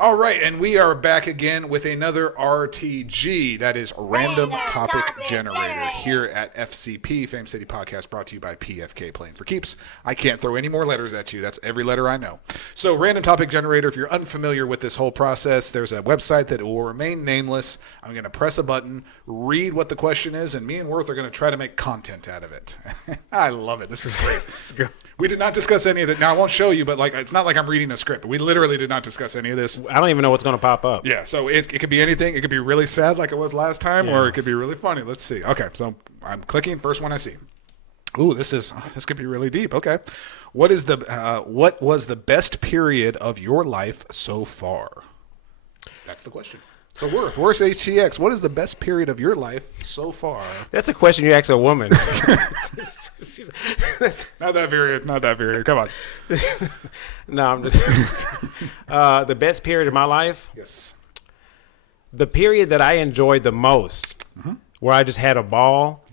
All right, and we are back again with another RTG, that is Random Topic Generator, here at FCP, Fame City Podcast, brought to you by PFK, Playing for Keeps. I can't throw any more letters at you. That's every letter I know. So, Random Topic Generator, if you're unfamiliar with this whole process, there's a website that will remain nameless. I'm going to press a button, read what the question is, and me and Worth are going to try to make content out of it. I love it. This is great. Let's go. We did not discuss any of it. Now, I won't show you, but it's not like I'm reading a script. We literally did not discuss any of this. I don't even know what's going to pop up. Yeah, so it could be anything. It could be really sad like it was last time, or it could be really funny. Let's see. Okay, so I'm clicking. First one I see. Ooh, this could be really deep. Okay. What was the best period of your life so far? That's the question. So Worth HTX, what is the best period of your life so far? That's a question you ask a woman. Not that period. Come on. No, I'm just the best period of my life. Yes. The period that I enjoyed the most, where I just had a ball,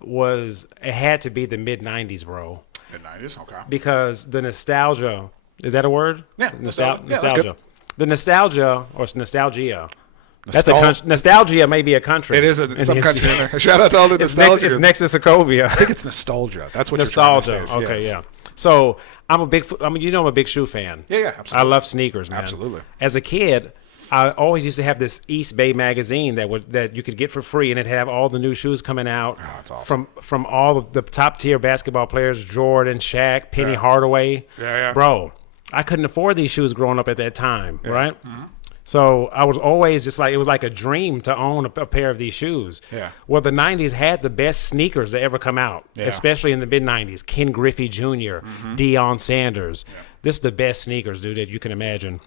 it had to be the mid-90s, bro. Mid-90s, okay. Because the nostalgia, is that a word? Yeah. Nostalgia. That's good. The nostalgia, or nostalgia. That's a country. Nostalgia may be a country. It is some country in there. Shout out to all the nostalgia. It's next to Sokovia. I think it's nostalgia. That's what nostalgia. You're trying to Okay, yes. yeah. So I'm a big shoe fan. Yeah, absolutely. I love sneakers, man. Absolutely. As a kid, I always used to have this East Bay magazine that you could get for free, and it had all the new shoes coming out. Oh, that's awesome. From all of the top tier basketball players, Jordan, Shaq, Penny Hardaway. Yeah. Bro, I couldn't afford these shoes growing up at that time, right? Mm-hmm. So I was always just it was like a dream to own a pair of these shoes. Yeah. Well, the 90s had the best sneakers that ever come out, especially in the mid-90s. Ken Griffey Jr., Deion Sanders. Yeah. This is the best sneakers, dude, that you can imagine.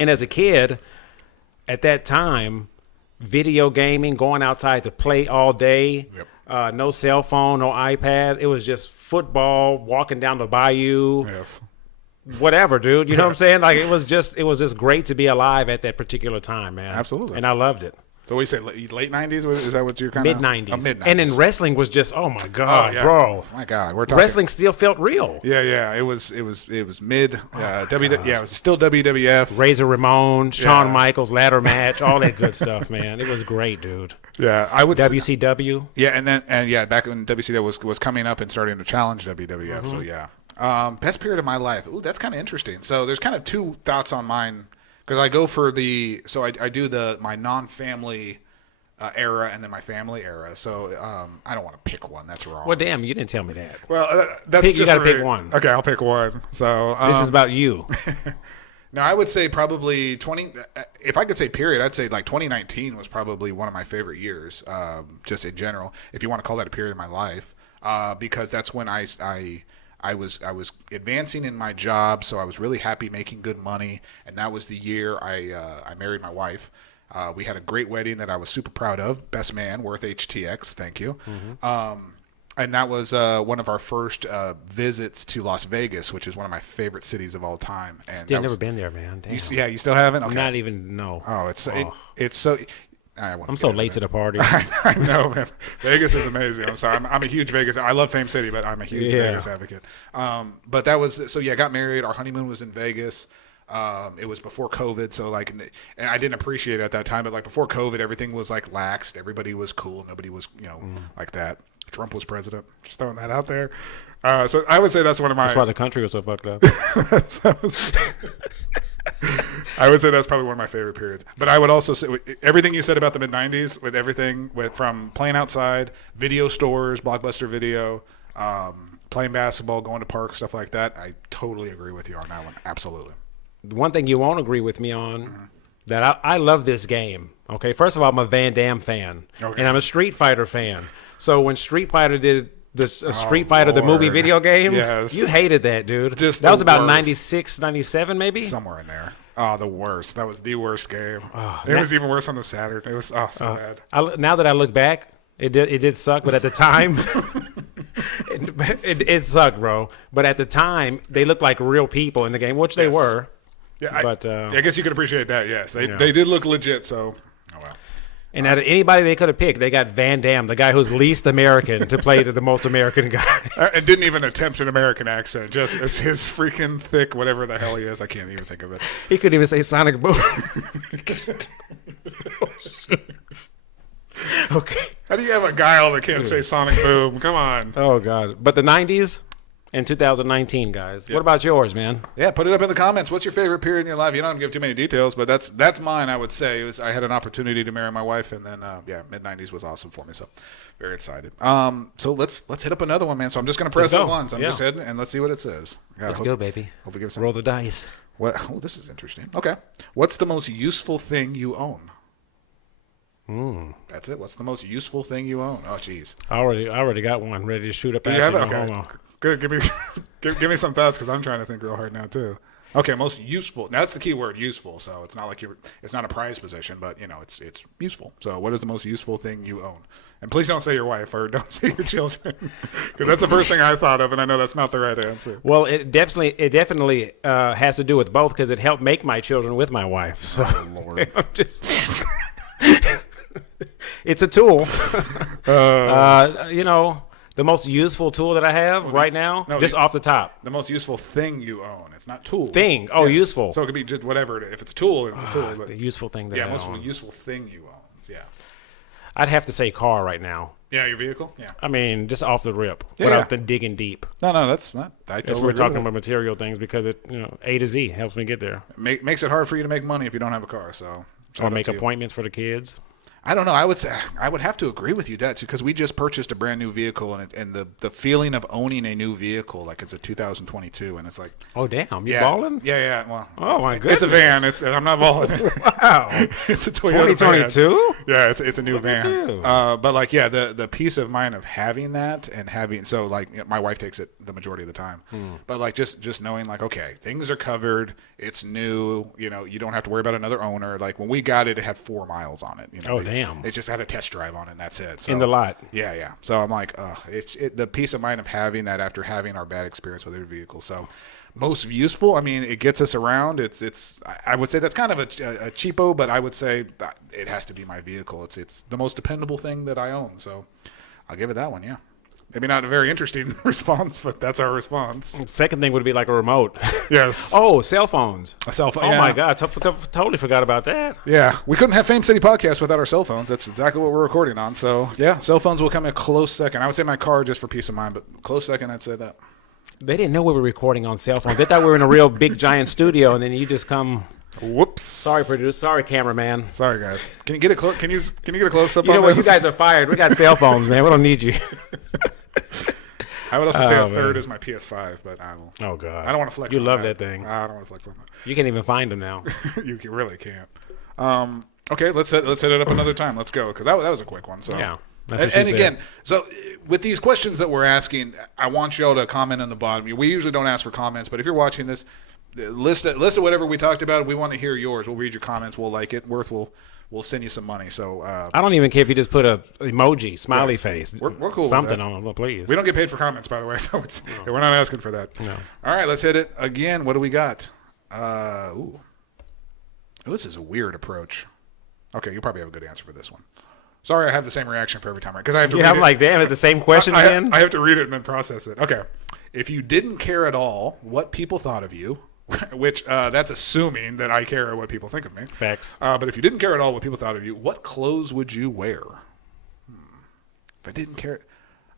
And as a kid, at that time, video gaming, going outside to play all day, no cell phone, no iPad. It was just football, walking down the bayou. Yes. Whatever, dude. You know what I'm saying? It was just great to be alive at that particular time, man. Absolutely. And I loved it. So what you say, late 90s? Is that what you're kind of? Mid-90s. Mid-90s. And then wrestling was just, oh my God, bro. Oh my God. We're talking. Wrestling still felt real. Yeah. It was mid. It was still WWF. Razor Ramon, Shawn Michaels, ladder match, all that good stuff, man. It was great, dude. Yeah, I would. WCW. Yeah, back when WCW was coming up and starting to challenge WWF. So yeah. Best period of my life. Ooh, that's kind of interesting. So there's kind of two thoughts on mine because I go for I do my non-family era and then my family era. So I don't want to pick one. That's wrong. Well, damn, you didn't tell me that. Well, that's you got to pick one. Okay, I'll pick one. So this is about you. Now, I would say probably 20. If I could say period, I'd say 2019 was probably one of my favorite years, just in general. If you want to call that a period of my life, because that's when I was advancing in my job, so I was really happy making good money, and that was the year I married my wife. We had a great wedding that I was super proud of. Best man, Worth HTX, thank you. And that was one of our first visits to Las Vegas, which is one of my favorite cities of all time. And still never been there, man. Damn. You still haven't? Okay. Not even, no. Oh, it's so... I'm so late to the party. I know, man. Vegas is amazing. I'm sorry. I'm a huge Vegas. I love Fame City, but I'm a huge Vegas advocate. But that was got married. Our honeymoon was in Vegas. It was before COVID, so and I didn't appreciate it at that time. But before COVID, everything was laxed. Everybody was cool. Nobody was like that. Trump was president. Just throwing that out there. So I would say that's one of my. That's why the country was so fucked up. I would say that's probably one of my favorite periods. But I would also say everything you said about the mid-90s, with everything from playing outside, video stores, Blockbuster Video, playing basketball, going to parks, stuff like that. I totally agree with you on that one. Absolutely. One thing you won't agree with me on, that I love this game. Okay, first of all, I'm a Van Damme fan, and I'm a Street Fighter fan. So when Street Fighter did Street Fighter, the movie video game, you hated that, dude. That was about 96, 97 maybe? Somewhere in there. Oh, the worst. That was the worst game. It was even worse on the Saturn. It was so bad. Now that I look back, it did suck, but at the time, it sucked, bro. But at the time, they looked like real people in the game, which they were. Yeah, but I guess you can appreciate that, yes. They did look legit, so, oh well. And out of anybody they could have picked, they got Van Damme, the guy who's least American, to play the most American guy. And didn't even attempt an American accent, just as his freaking thick, whatever the hell he is. I can't even think of it. He couldn't even say Sonic Boom. Okay. How do you have a guile that can't say Sonic Boom? Come on. Oh, God. But the 90s and 2019, guys. Yep. What about yours, man? Yeah, put it up in the comments. What's your favorite period in your life? You don't have to give too many details, but that's mine, I would say. I had an opportunity to marry my wife, and then, mid-90s was awesome for me, so very excited. So let's hit up another one, man. So I'm just going to press it once. I'm just hitting, and let's see what it says. Let's go, baby. Hope we give some. Roll the dice. What? Oh, this is interesting. Okay. What's the most useful thing you own? That's it. What's the most useful thing you own? Oh, jeez. I already got one ready to shoot up. Do you have it? Okay. Good. Give me some thoughts because I'm trying to think real hard now too. Okay, most useful. Now, that's the key word, useful. So it's not like it's not a prized possession, but it's useful. So what is the most useful thing you own? And please don't say your wife or don't say your children, because that's the first thing I thought of, and I know that's not the right answer. Well, it definitely has to do with both, because it helped make my children with my wife. So oh, Lord. It's a tool. The most useful tool that I have right now, just off the top. The most useful thing you own. It's not tool. Thing. Oh, yes. Useful. So it could be just whatever. If it's a tool, it's a tool. But the useful thing that I own. Most useful thing you own. Yeah. I'd have to say car right now. Yeah, your vehicle? Yeah. I mean, just off the rip, without the digging deep. No, that's not. That's we're talking about material things, because it, A to Z helps me get there. Makes it hard for you to make money if you don't have a car. So. Or make appointments for the kids. I don't know. I would have to agree with you, Dad, because we just purchased a brand new vehicle, and the feeling of owning a new vehicle, like it's a 2022, and it's like, oh damn, you balling? Yeah. Well, oh my goodness, it's a van. I'm not balling. Wow, it's a Toyota 2022. Yeah, it's a new Look van. But like, the peace of mind of having that and having my wife takes it the majority of the time. But like just knowing like, okay, things are covered. It's new. You don't have to worry about another owner. Like when we got it, it had 4 miles on it. Oh damn. It just had a test drive on it, and that's it. So, in the lot. Yeah. So I'm like, it's the peace of mind of having that after having our bad experience with their vehicle. So most useful, I mean, it gets us around. I would say that's kind of a cheapo, but I would say it has to be my vehicle. It's the most dependable thing that I own. So I'll give it that one, yeah. Maybe not a very interesting response, but that's our response. Second thing would be like a remote. Yes. Oh, cell phones. A cell phone. Oh, my God. Totally forgot about that. Yeah. We couldn't have Fame City Podcast without our cell phones. That's exactly what we're recording on. So, yeah, cell phones will come in a close second. I would say my car just for peace of mind, but close second, I'd say that. They didn't know we were recording on cell phones. They thought we were in a real big, giant studio, and then you just come... Whoops. Sorry, producer. Sorry, cameraman. Sorry, guys. Can you get a close? Can you get a close up? You know what? You guys are fired. We got cell phones, man. We don't need you. I would also say a third is my PS5, but I will. Oh God. I don't want to flex. You on love that thing. I don't want to flex on that. You can't even find them now. You really can't. Okay, let's set it up another time. Let's go, because that was a quick one. So yeah. And again, so with these questions that we're asking, I want y'all to comment on the bottom. We usually don't ask for comments, but if you're watching this, list whatever we talked about. We want to hear yours. We'll read your comments. We'll like it. Worth we'll send you some money. So I don't even care if you just put a emoji, smiley face. We're cool. Something on them, please. We don't get paid for comments, by the way, so we're not asking for that. No. All right, let's hit it again. What do we got? This is a weird approach. Okay, you'll probably have a good answer for this one. Sorry, I have the same reaction for every time, right? Because I have to. Yeah, I'm like, damn, it's the same question again. I have to read it and then process it. Okay, if you didn't care at all what people thought of you. Which that's assuming that I care what people think of me. Facts. But if you didn't care at all what people thought of you, what clothes would you wear? If I didn't care,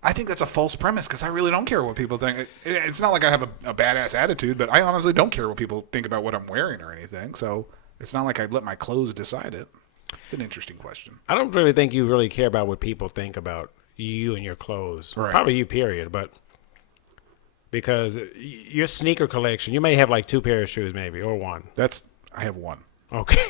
I think that's a false premise because I really don't care what people think. It's not like I have a badass attitude, but I honestly don't care what people think about what I'm wearing or anything. So it's not like I let my clothes decide it. It's an interesting question. I don't really think you really care about what people think about you and your clothes. Right. Probably you, period, but... Because your sneaker collection, you may have like 2 pairs of shoes, maybe, or 1. I have 1. Okay.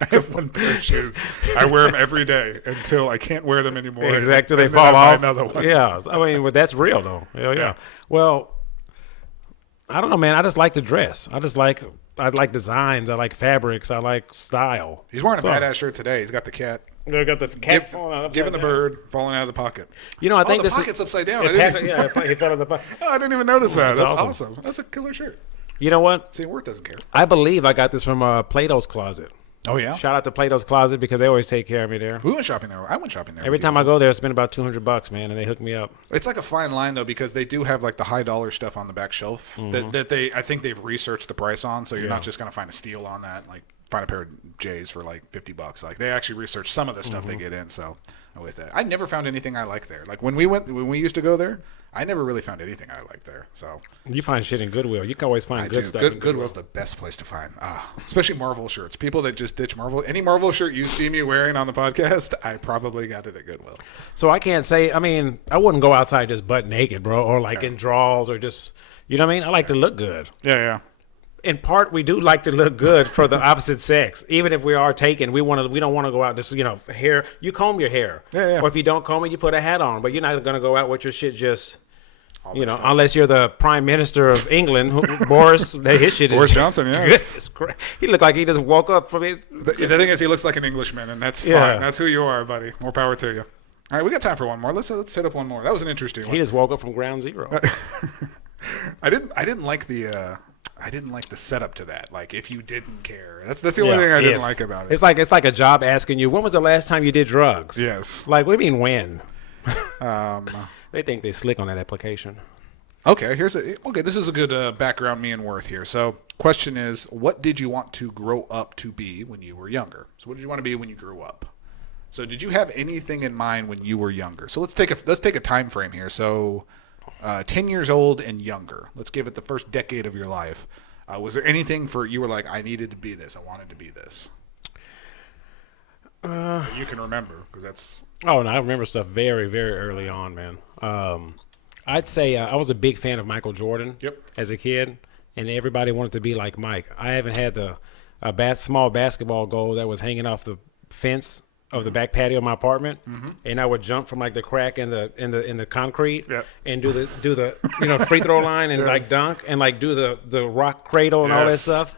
I have 1 pair of shoes. I wear them every day until I can't wear them anymore. Exactly. They fall off. Another one. Yeah. I mean, but that's real, though. Hell yeah. Well, I don't know, man. I just like to dress. I like designs. I like fabrics. I like style. He's wearing a badass shirt today. He's got the cat. I got the cat falling out. Giving the bird falling out of the pocket. I think the this pocket's upside down. He fell in the pocket. Oh, I didn't even notice that. That's awesome. That's a killer shirt. You know what? See, work doesn't care. I believe I got this from Plato's Closet. Oh yeah. Shout out to Plato's Closet because they always take care of me there. We went shopping there. I went shopping there. Every time I go there, I spend about $200, man, and they hook me up. It's like a fine line though, because they do have like the high dollar stuff on the back shelf I think they've researched the price on, so you're not just gonna find a steal on that. Like find a pair of J's for like $50. Like they actually research some of the stuff they get in. So with that, I never found anything I like there. Like when we used to go there, I never really found anything I liked there. So you find shit in Goodwill. You can always find good stuff. Goodwill's the best place to find, especially Marvel shirts. People that just ditch Marvel. Any Marvel shirt you see me wearing on the podcast, I probably got it at Goodwill. So I can't say. I mean, I wouldn't go outside just butt naked, bro, or like in drawers, or just you know what I mean. I like to look good. Yeah. In part, we do like to look good for the opposite sex. Even if we are taken, we don't want to go out just hair. You comb your hair, yeah. Or if you don't comb it, you put a hat on. But you're not gonna go out with your shit just. Unless you're the Prime Minister of England, Boris, his shit is Boris Johnson, yes. He looked like he just woke up from it. The thing is, he looks like an Englishman, and that's fine. Yeah. That's who you are, buddy. More power to you. All right, we got time for one more. Let's hit up one more. That was an interesting one. He just woke up from ground zero. I didn't like the setup to that. Like, if you didn't care, that's the only thing I didn't like about it. It's like a job asking you, when was the last time you did drugs? Yes. Like, what do you mean when? They think they slick on that application. Okay, this is a good background me and Worth here. So, question is, what did you want to grow up to be when you were younger? So, what did you want to be when you grew up? So, did you have anything in mind when you were younger? So, let's take a time frame here. So, 10 years old and younger. Let's give it the first decade of your life. Was there anything you were like, I needed to be this, I wanted to be this? You can remember, because that's... Oh, no, I remember stuff very, very early on, man. I'd say I was a big fan of Michael Jordan as a kid, and everybody wanted to be like Mike. I haven't had a small basketball goal that was hanging off the fence of the back patio of my apartment, and I would jump from like the crack in the concrete and do the free throw line and like dunk and like do the rock cradle and all that stuff.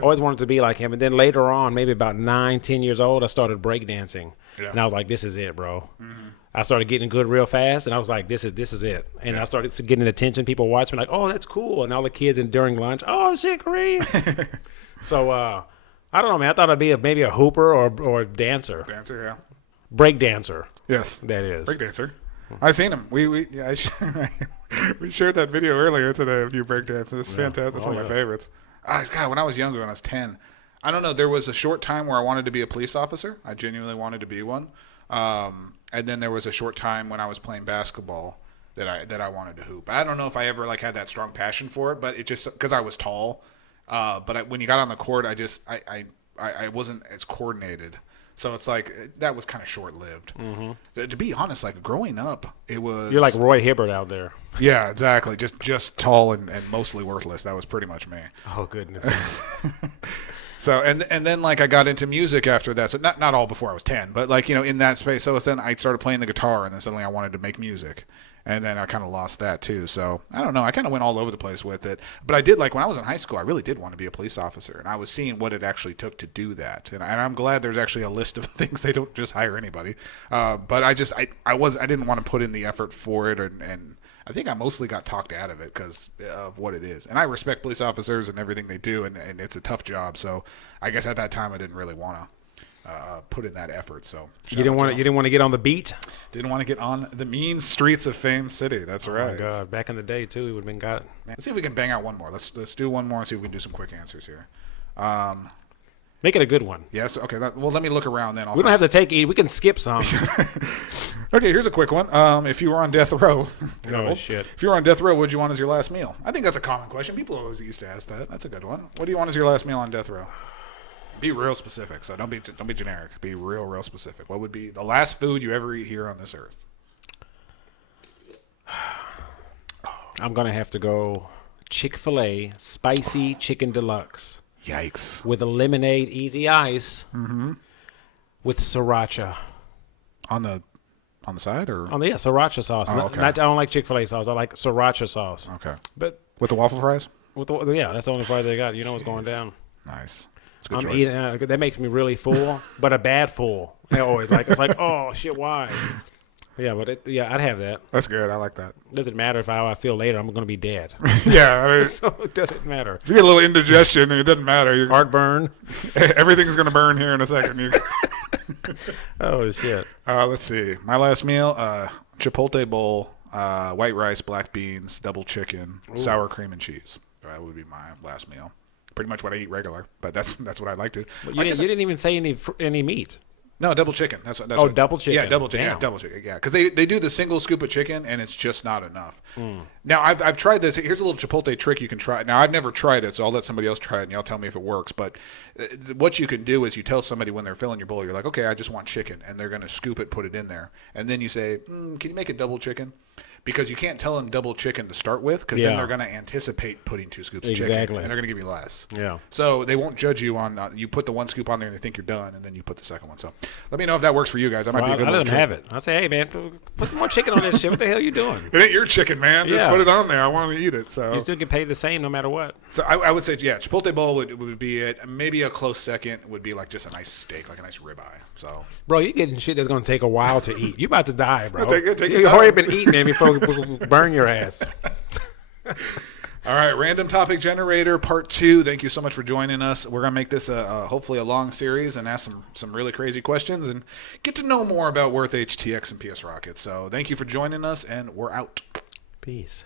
Always wanted to be like him. And then later on, maybe about 9-10 years old, I started breakdancing. And I was like, this is it, bro. I started getting good real fast, and I was like, this is it. And I started getting attention. People watched me like, oh, that's cool. And all the kids during lunch, oh, shit, Kareem. So, I don't know, man. I thought I'd be maybe a hooper or a dancer. Dancer, yeah. Break dancer. Yes. That is. Break dancer. I've seen him. We shared that video earlier today of you break dancing. It's fantastic. It's one of my favorites. God, when I was younger, when I was 10, I don't know, there was a short time where I wanted to be a police officer. I genuinely wanted to be one. And then there was a short time when I was playing basketball that I wanted to hoop. I don't know if I ever like had that strong passion for it, but it just because I was tall. When you got on the court, I wasn't as coordinated. So it's like that was kind of short lived. To be honest, like growing up, it was you're like Roy Hibbert out there. Yeah, exactly. Just tall and mostly worthless. That was pretty much me. Oh goodness. So and then like I got into music after that. So not all before I was 10, but like in that space. So then I started playing the guitar, and then suddenly I wanted to make music, and then I kind of lost that too. So I don't know. I kind of went all over the place with it. But I did like when I was in high school, I really did want to be a police officer, and I was seeing what it actually took to do that. And I'm glad there's actually a list of things. They don't just hire anybody. But I didn't want to put in the effort for it, and I think I mostly got talked out of it because of what it is. And I respect police officers and everything they do, and it's a tough job. So I guess at that time I didn't really want to put in that effort. So you didn't want to get on the beat? Didn't want to get on the mean streets of Fame City. That's right. Oh my God, back in the day too, we would have been got it. Let's see if we can bang out one more. Let's do one more and see if we can do some quick answers here. Make it a good one. Yes. Okay. Well, let me look around then. We don't have to take it. We can skip some. Okay, here's a quick one. If you were on death row, shit. If you were on death row, what would you want as your last meal? I think that's a common question. People always used to ask that. That's a good one. What do you want as your last meal on death row? Be real specific. So don't be generic. Be real specific. What would be the last food you ever eat here on this earth? I'm gonna have to go Chick-fil-A spicy chicken deluxe. Yikes. With a lemonade, easy ice. With sriracha. On the side or on the sriracha sauce. Okay. I don't like Chick-fil-A sauce. I like sriracha sauce. Okay. But with the waffle fries? That's the only fries they got. You know what's going down. Nice. It's a good I'm choice. eating. That makes me really full, but a bad full. I always like. It's like, oh shit, why? Yeah, but I'd have that. That's good. I like that. Doesn't matter if how I feel later. I'm going to be dead. Yeah, I mean, So it doesn't matter. you get a little indigestion, and it doesn't matter. Heartburn. Everything's going to burn here in a second. Oh, shit. Let's see. My last meal, Chipotle bowl, white rice, black beans, double chicken, sour cream and cheese. That would be my last meal. Pretty much what I eat regular, but that's what I like to. But you didn't even say any meat. No, double chicken. That's what. Double chicken. Yeah, double chicken. Damn. Yeah, double chicken. Yeah, because they do the single scoop of chicken, and it's just not enough. Now, I've tried this. Here's a little Chipotle trick you can try. Now, I've never tried it, so I'll let somebody else try it, and y'all tell me if it works. But what you can do is you tell somebody when they're filling your bowl, you're like, okay, I just want chicken, and they're going to scoop it, put it in there, and then you say, can you make it double chicken? Because you can't tell them double chicken to start with, because then they're going to anticipate putting 2 scoops of chicken, and they're going to give you less. Yeah. So they won't judge you on you put the 1 scoop on there and they think you're done, and then you put the second one. So let me know if that works for you guys. That might be a good I little let them trick. have it. I say, hey, man, put some more chicken on that shit. What the hell are you doing? It ain't your chicken, man. Just Yeah. put it on there. I want to eat it. So You still get paid the same no matter what. So I would say, yeah, Chipotle bowl would be it. Maybe a close second would be like just a nice steak, like a nice ribeye. So, bro, you're getting shit that's going to take a while to eat. You about to die, bro. Take your You've time. already been eating it before we burn your ass. all right, random topic generator part 2. Thank you so much for joining us. We're gonna make this hopefully a long series and ask some really crazy questions and get to know more about Worth HTX and PS Rocket. So thank you for joining us, and we're out. Peace.